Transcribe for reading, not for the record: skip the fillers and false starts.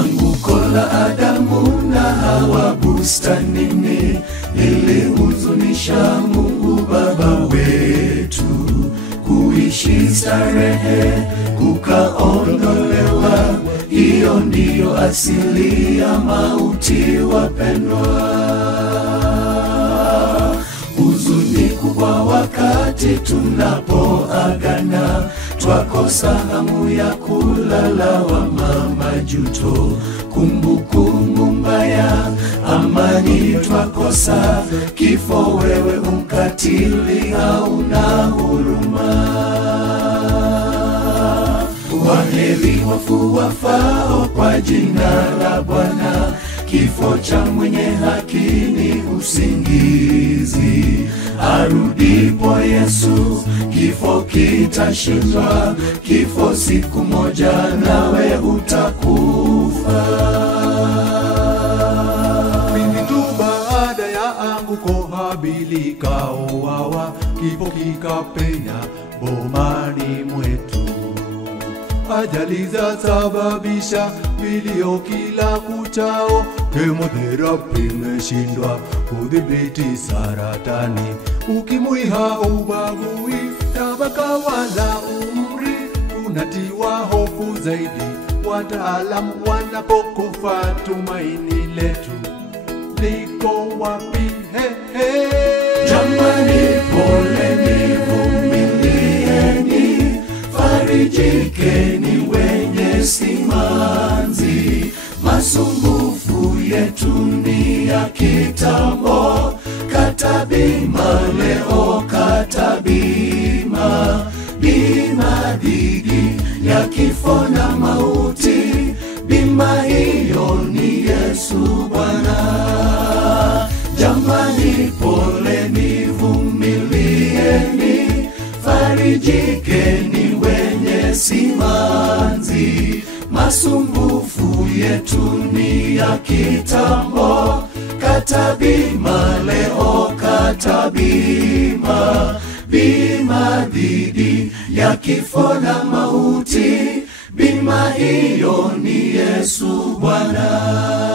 Anguko la Adamu na Hawa bustanini lilihuzunisha Mungu Baba wetu. Kuishi starehe kukaondolewa, hiyo ndiyo asili ya mauti wapendwa. Huzuni kubwa wakati tunapoagana, twakosa hamu ya kulala wa majuto. Kumbukumbu mbaya, amani twakosa, kifo wewe umkatili hauna huruma. Waheri wafu wafao kwa jina la Bwana, kifo cha mwenye haki ni usingizi. Arudipo Yesu, kifo kitashindwa, kifo siku moja nawe utakufa. Mimi tu baada ya anguko Habili kauawa, kifo kikapenya bomani mwetu. Ajali za sababisha vilio kila kuchao, chemotherapy imeshindwa kudhibiti saratani. Ukimwi haubagui tabaka wala umri, tunatiwa hofu zaidi wataalamu wanapokufa. Tumaini letu liko wapi? Jamani, poleni, vumilieni, farijikeni wenye simanzi. Masumbufu yetu ni ya kitambo, kata bima leo, kata bima. Bima dhidi ya kifo na mauti, bima hiyo ni Yesu Bwana. Jamani, poleni, vumilieni, farijikeni wenye simanzi. Masumbufu yetu ni ya kitambo, kata bima leo, kata bima. Bima dhidi ya kifo na mauti, bima hiyo ni Yesu Bwana.